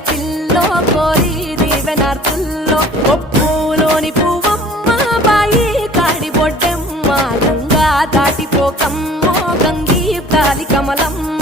pillow కోరి దీవెనార్తుల్లో ఒప్పులోని పువ్వమ్మ బాయి కాడి బొడ్డెమ్మ గంగా దాటిపోకమ్మో గంగీ తాలి కమలమ్మ